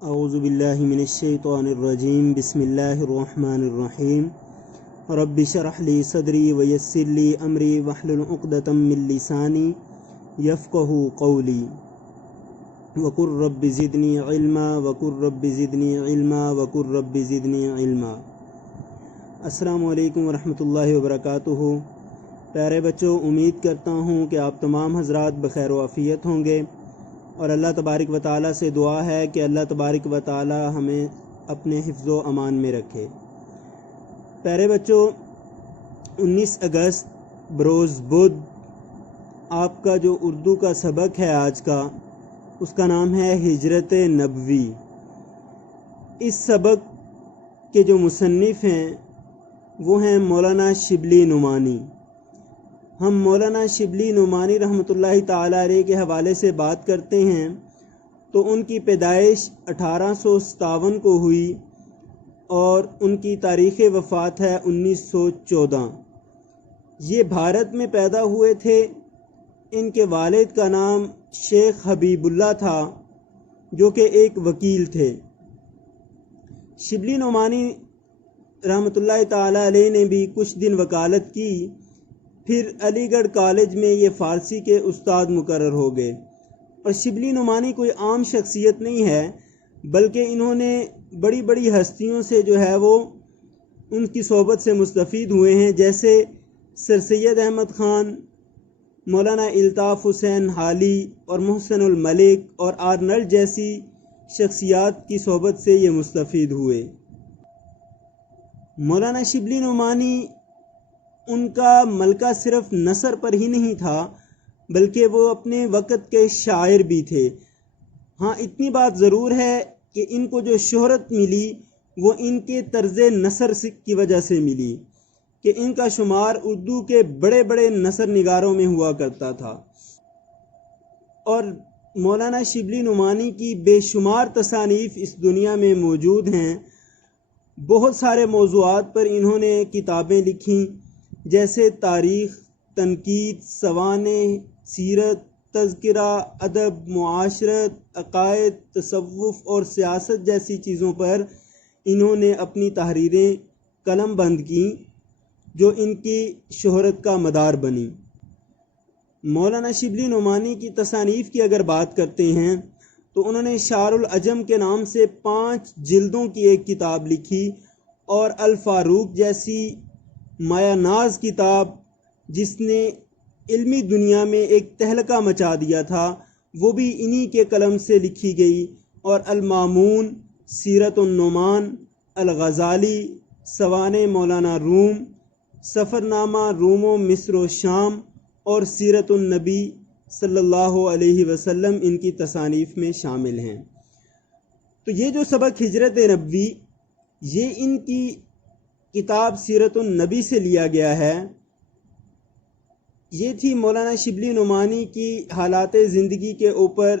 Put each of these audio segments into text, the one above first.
اعوذ باللہ من الشیطان الرجیم بسم اللہ الرحمن الرحیم رب اشرح لی صدری ویسر لی امری واحلل عقدۃ من لسانی یفقہوا قولی وقل رب زدنی علما وقل رب زدنی علما وقل رب زدنی علما۔ السلام علیکم ورحمۃ اللہ وبرکاتہ۔ پیارے بچوں، امید کرتا ہوں کہ آپ تمام حضرات بخیر و عافیت ہوں گے، اور اللہ تبارک و تعالیٰ سے دعا ہے کہ اللہ تبارک و تعالیٰ ہمیں اپنے حفظ و امان میں رکھے۔ پیارے بچوں، 19 اگست بروز بدھ آپ کا جو اردو کا سبق ہے آج کا، اس کا نام ہے ہجرت نبوی۔ اس سبق کے جو مصنف ہیں وہ ہیں مولانا شبلی نعمانی۔ ہم مولانا شبلی نعمانی رحمۃ اللہ تعالیٰ علیہ کے حوالے سے بات کرتے ہیں تو ان کی پیدائش 1857 کو ہوئی اور ان کی تاریخ وفات ہے 1914۔ یہ بھارت میں پیدا ہوئے تھے۔ ان کے والد کا نام شیخ حبیب اللہ تھا، جو کہ ایک وکیل تھے۔ شبلی نعمانی رحمۃ اللہ تعالیٰ علیہ نے بھی کچھ دن وکالت کی، پھر علی گڑھ کالج میں یہ فارسی کے استاد مقرر ہو گئے۔ اور شبلی نعمانی کوئی عام شخصیت نہیں ہے، بلکہ انہوں نے بڑی بڑی ہستیوں سے جو ہے وہ ان کی صحبت سے مستفید ہوئے ہیں، جیسے سر سید احمد خان، مولانا الطاف حسین حالی اور محسن الملک اور آرنلڈ جیسی شخصیات کی صحبت سے یہ مستفید ہوئے۔ مولانا شبلی نعمانی ان کا ملکہ صرف نثر پر ہی نہیں تھا، بلکہ وہ اپنے وقت کے شاعر بھی تھے۔ ہاں، اتنی بات ضرور ہے کہ ان کو جو شہرت ملی وہ ان کے طرز نثر کی وجہ سے ملی، کہ ان کا شمار اردو کے بڑے بڑے نثر نگاروں میں ہوا کرتا تھا۔ اور مولانا شبلی نعمانی کی بے شمار تصانیف اس دنیا میں موجود ہیں۔ بہت سارے موضوعات پر انہوں نے کتابیں لکھیں، جیسے تاریخ، تنقید، سوانح، سیرت، تذکرہ، ادب، معاشرت، عقائد، تصوف اور سیاست جیسی چیزوں پر انہوں نے اپنی تحریریں قلم بند کیں، جو ان کی شہرت کا مدار بنی۔ مولانا شبلی نعمانی کی تصانیف کی اگر بات کرتے ہیں تو انہوں نے شعر العجم کے نام سے 5 جلدوں کی ایک کتاب لکھی، اور الفاروق جیسی مایہ ناز کتاب جس نے علمی دنیا میں ایک تہلکہ مچا دیا تھا، وہ بھی انہی کے قلم سے لکھی گئی۔ اور المامون، سیرت النعمان، الغزالی، سوانح مولانا روم، سفرنامہ روم و مصر و شام اور سیرت النبی صلی اللہ علیہ وسلم ان کی تصانیف میں شامل ہیں۔ تو یہ جو سبق ہجرت نبوی، یہ ان کی کتاب سیرت النبی سے لیا گیا ہے۔ یہ تھی مولانا شبلی نعمانی کی حالات زندگی کے اوپر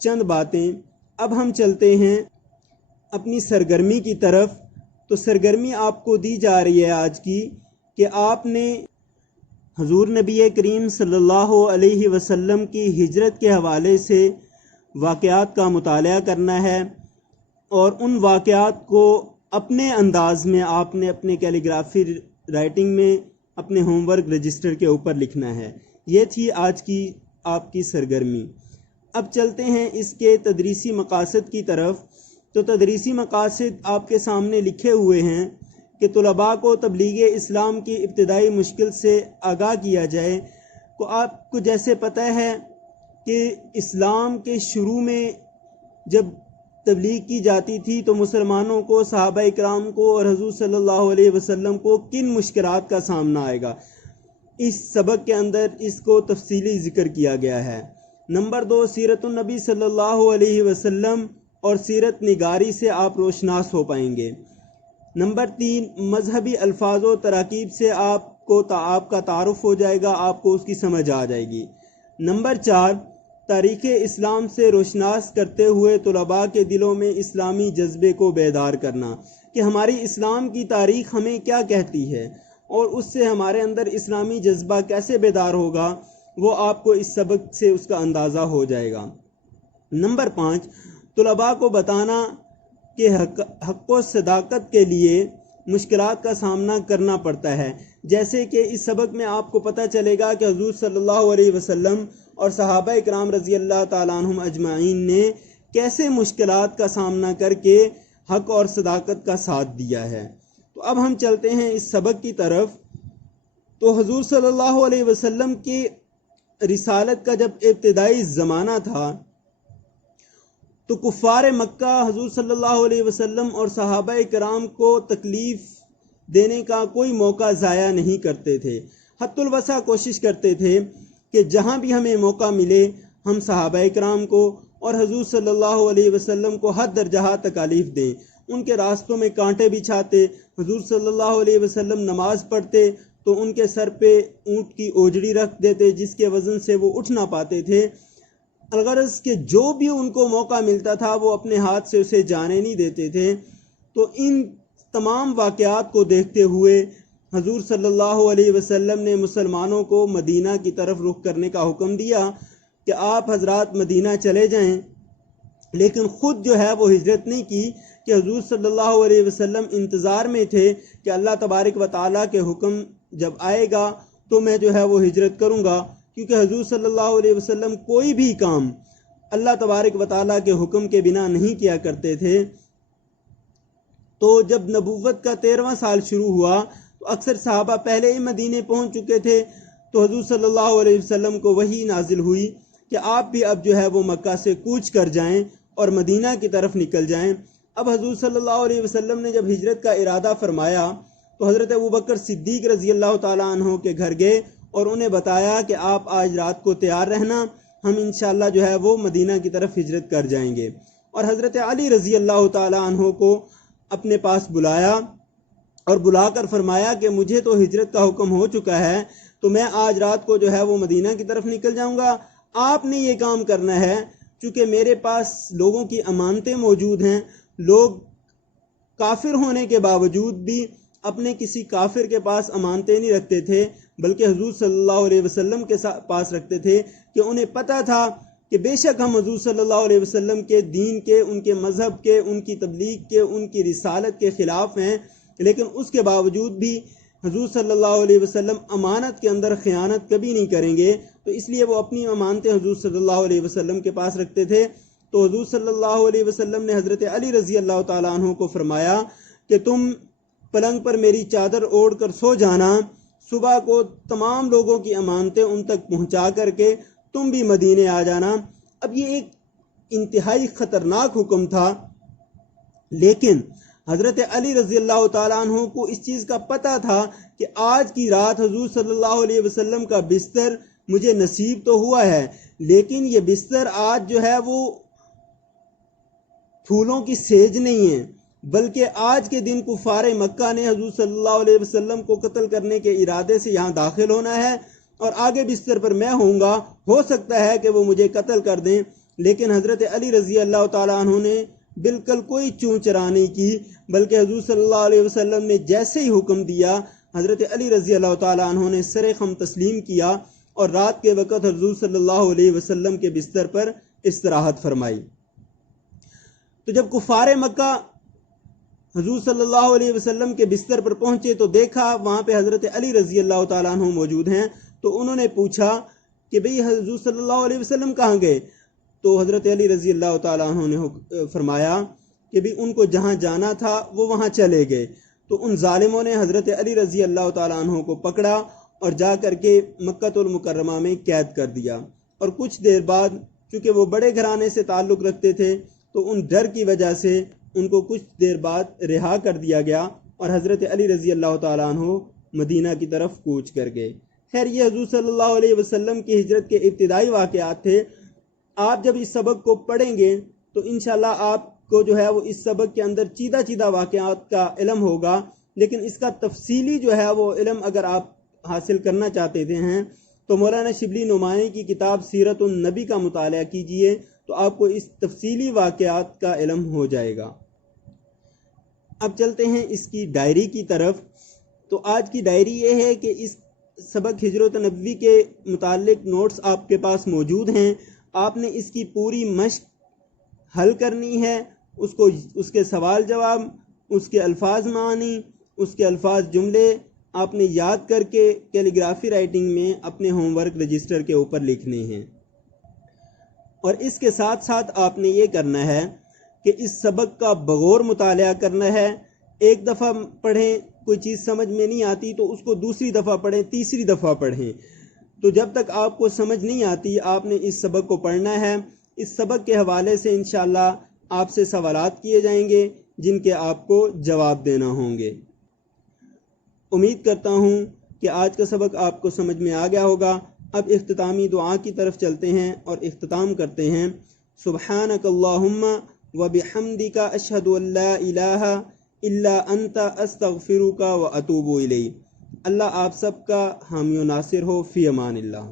چند باتیں۔ اب ہم چلتے ہیں اپنی سرگرمی کی طرف۔ تو سرگرمی آپ کو دی جا رہی ہے آج کی، کہ آپ نے حضور نبی کریم صلی اللہ علیہ وسلم کی ہجرت کے حوالے سے واقعات کا مطالعہ کرنا ہے، اور ان واقعات کو اپنے انداز میں آپ نے اپنے کیلیگرافی رائٹنگ میں اپنے ہوم ورک رجسٹر کے اوپر لکھنا ہے۔ یہ تھی آج کی آپ کی سرگرمی۔ اب چلتے ہیں اس کے تدریسی مقاصد کی طرف۔ تو تدریسی مقاصد آپ کے سامنے لکھے ہوئے ہیں کہ طلباء کو تبلیغ اسلام کی ابتدائی مشکل سے آگاہ کیا جائے۔ کو آپ کو جیسے پتہ ہے کہ اسلام کے شروع میں جب تبلیغ کی جاتی تھی تو مسلمانوں کو، صحابہ اکرام کو اور حضور صلی اللہ علیہ وسلم کو کن مشکلات کا سامنا آئے گا، اس سبق کے اندر اس کو تفصیلی ذکر کیا گیا ہے۔ نمبر 2، سیرت النبی صلی اللہ علیہ وسلم اور سیرت نگاری سے آپ روشناس ہو پائیں گے۔ نمبر 3، مذہبی الفاظ و تراکیب سے آپ کا تعارف ہو جائے گا، آپ کو اس کی سمجھ آ جائے گی۔ نمبر 4، تاریخ اسلام سے روشناس کرتے ہوئے طلباء کے دلوں میں اسلامی جذبے کو بیدار کرنا، کہ ہماری اسلام کی تاریخ ہمیں کیا کہتی ہے، اور اس سے ہمارے اندر اسلامی جذبہ کیسے بیدار ہوگا، وہ آپ کو اس سبق سے اس کا اندازہ ہو جائے گا۔ نمبر 5، طلباء کو بتانا کہ حق و صداقت کے لیے مشکلات کا سامنا کرنا پڑتا ہے، جیسے کہ اس سبق میں آپ کو پتہ چلے گا کہ حضور صلی اللہ علیہ وسلم اور صحابہ اکرام رضی اللہ تعالیٰ عنہم اجمعین نے کیسے مشکلات کا سامنا کر کے حق اور صداقت کا ساتھ دیا ہے۔ تو اب ہم چلتے ہیں اس سبق کی طرف۔ تو حضور صلی اللہ علیہ وسلم کی رسالت کا جب ابتدائی زمانہ تھا تو کفار مکہ حضور صلی اللہ علیہ وسلم اور صحابہ کرام کو تکلیف دینے کا کوئی موقع ضائع نہیں کرتے تھے، حتی الوسع کوشش کرتے تھے کہ جہاں بھی ہمیں موقع ملے ہم صحابہ کرام کو اور حضور صلی اللہ علیہ وسلم کو حد درجہ تکالیف دیں۔ ان کے راستوں میں کانٹے بچھاتے، حضور صلی اللہ علیہ وسلم نماز پڑھتے تو ان کے سر پہ اونٹ کی اوجڑی رکھ دیتے جس کے وزن سے وہ اٹھ نہ پاتے تھے، الغرض کہ جو بھی ان کو موقع ملتا تھا وہ اپنے ہاتھ سے اسے جانے نہیں دیتے تھے۔ تو ان تمام واقعات کو دیکھتے ہوئے حضور صلی اللہ علیہ وسلم نے مسلمانوں کو مدینہ کی طرف رخ کرنے کا حکم دیا کہ آپ حضرات مدینہ چلے جائیں، لیکن خود جو ہے وہ ہجرت نہیں کی کہ حضور صلی اللہ علیہ وسلم انتظار میں تھے کہ اللہ تبارک و تعالیٰ کے حکم جب آئے گا تو میں جو ہے وہ ہجرت کروں گا، کیونکہ حضور صلی اللہ علیہ وسلم کوئی بھی کام اللہ تبارک و تعالیٰ کے حکم کے بنا نہیں کیا کرتے تھے۔ تو جب نبوت کا 13واں سال شروع ہوا تو اکثر صحابہ پہلے ہی مدینے پہنچ چکے تھے، تو حضور صلی اللہ علیہ وسلم کو وحی نازل ہوئی کہ آپ بھی اب جو ہے وہ مکہ سے کوچ کر جائیں اور مدینہ کی طرف نکل جائیں۔ اب حضور صلی اللہ علیہ وسلم نے جب ہجرت کا ارادہ فرمایا تو حضرت ابوبکر صدیق رضی اللہ تعالیٰ عنہ کے گھر گئے اور انہیں بتایا کہ آپ آج رات کو تیار رہنا، ہم انشاءاللہ جو ہے وہ مدینہ کی طرف ہجرت کر جائیں گے۔ اور حضرت علی رضی اللہ تعالیٰ عنہ کو اپنے پاس بلایا اور بلا کر فرمایا کہ مجھے تو ہجرت کا حکم ہو چکا ہے، تو میں آج رات کو جو ہے وہ مدینہ کی طرف نکل جاؤں گا، آپ نے یہ کام کرنا ہے چونکہ میرے پاس لوگوں کی امانتیں موجود ہیں۔ لوگ کافر ہونے کے باوجود بھی اپنے کسی کافر کے پاس امانتیں نہیں رکھتے تھے، بلکہ حضور صلی اللہ علیہ وسلم کے پاس رکھتے تھے، کہ انہیں پتہ تھا کہ بے شک ہم حضور صلی اللہ علیہ وسلم کے دین کے، ان کے مذہب کے، ان کی تبلیغ کے، ان کی رسالت کے خلاف ہیں، لیکن اس کے باوجود بھی حضور صلی اللہ علیہ وسلم امانت کے اندر خیانت کبھی نہیں کریں گے، تو اس لیے وہ اپنی امانتیں حضور صلی اللہ علیہ وسلم کے پاس رکھتے تھے۔ تو حضور صلی اللہ علیہ وسلم نے حضرت علی رضی اللہ تعالیٰ عنہ کو فرمایا کہ تم پلنگ پر میری چادر اوڑھ کر سو جانا، صبح کو تمام لوگوں کی امانتیں ان تک پہنچا کر کے تم بھی مدینے آ جانا۔ اب یہ ایک انتہائی خطرناک حکم تھا، لیکن حضرت علی رضی اللہ تعالیٰ عنہ کو اس چیز کا پتہ تھا کہ آج کی رات حضور صلی اللہ علیہ وسلم کا بستر مجھے نصیب تو ہوا ہے، لیکن یہ بستر آج جو ہے وہ پھولوں کی سیج نہیں ہے، بلکہ آج کے دن کفار مکہ نے حضور صلی اللہ علیہ وسلم کو قتل کرنے کے ارادے سے یہاں داخل ہونا ہے، اور آگے بستر پر میں ہوں گا، ہو سکتا ہے کہ وہ مجھے قتل کر دیں۔ لیکن حضرت علی رضی اللہ تعالیٰ عنہ نے بالکل کوئی چوں چرا نہیں کی، بلکہ حضور صلی اللہ علیہ وسلم نے جیسے ہی حکم دیا حضرت علی رضی اللہ تعالیٰ عنہ نے سر خم تسلیم کیا اور رات کے وقت حضور صلی اللہ علیہ وسلم کے بستر پر استراحت فرمائی۔ تو جب کفار مکہ حضور صلی اللہ علیہ وسلم کے بستر پر پہنچے تو دیکھا وہاں پہ حضرت علی رضی اللہ تعالیٰ عنہ موجود ہیں، تو انہوں نے پوچھا کہ بھئی حضور صلی اللہ علیہ وسلم کہاں گئے؟ تو حضرت علی رضی اللہ تعالیٰ عنہ نے فرمایا کہ بھی ان کو جہاں جانا تھا وہ وہاں چلے گئے۔ تو ان ظالموں نے حضرت علی رضی اللہ تعالیٰ عنہ کو پکڑا اور جا کر کے مکہ المکرمہ میں قید کر دیا، اور کچھ دیر بعد چونکہ وہ بڑے گھرانے سے تعلق رکھتے تھے تو ان ڈر کی وجہ سے ان کو کچھ دیر بعد رہا کر دیا گیا، اور حضرت علی رضی اللہ تعالیٰ عنہ مدینہ کی طرف کوچ کر گئے۔ خیر، یہ حضور صلی اللہ علیہ وسلم کی ہجرت کے ابتدائی واقعات تھے۔ آپ جب اس سبق کو پڑھیں گے تو انشاءاللہ آپ کو جو ہے وہ اس سبق کے اندر چیدہ واقعات کا علم ہوگا، لیکن اس کا تفصیلی جو ہے وہ علم اگر آپ حاصل کرنا چاہتے ہیں تو مولانا شبلی نمائی کی کتاب سیرت النبی کا مطالعہ کیجئے، تو آپ کو اس تفصیلی واقعات کا علم ہو جائے گا۔ اب چلتے ہیں اس کی ڈائری کی طرف۔ تو آج کی ڈائری یہ ہے کہ اس سبق ہجرت نبوی کے متعلق نوٹس آپ کے پاس موجود ہیں۔ آپ نے اس کی پوری مشق حل کرنی ہے، اس کے سوال جواب، اس کے الفاظ معانی، اس کے الفاظ جملے آپ نے یاد کر کے کیلی گرافی رائٹنگ میں اپنے ہوم ورک رجسٹر کے اوپر لکھنے ہیں۔ اور اس کے ساتھ ساتھ آپ نے یہ کرنا ہے کہ اس سبق کا بغور مطالعہ کرنا ہے۔ ایک دفعہ پڑھیں، کوئی چیز سمجھ میں نہیں آتی تو اس کو دوسری دفعہ پڑھیں، تیسری دفعہ پڑھیں، تو جب تک آپ کو سمجھ نہیں آتی آپ نے اس سبق کو پڑھنا ہے۔ اس سبق کے حوالے سے انشاءاللہ آپ سے سوالات کیے جائیں گے جن کے آپ کو جواب دینا ہوں گے۔ امید کرتا ہوں کہ آج کا سبق آپ کو سمجھ میں آ گیا ہوگا۔ اب اختتامی دعا کی طرف چلتے ہیں اور اختتام کرتے ہیں۔ سبحانک اللہم و بحمدک اشہد ان لا الہ الا انت استغفرک و اتوب الیک۔ اللہ آپ سب کا حامی و ناصر ہو۔ فی امان اللہ۔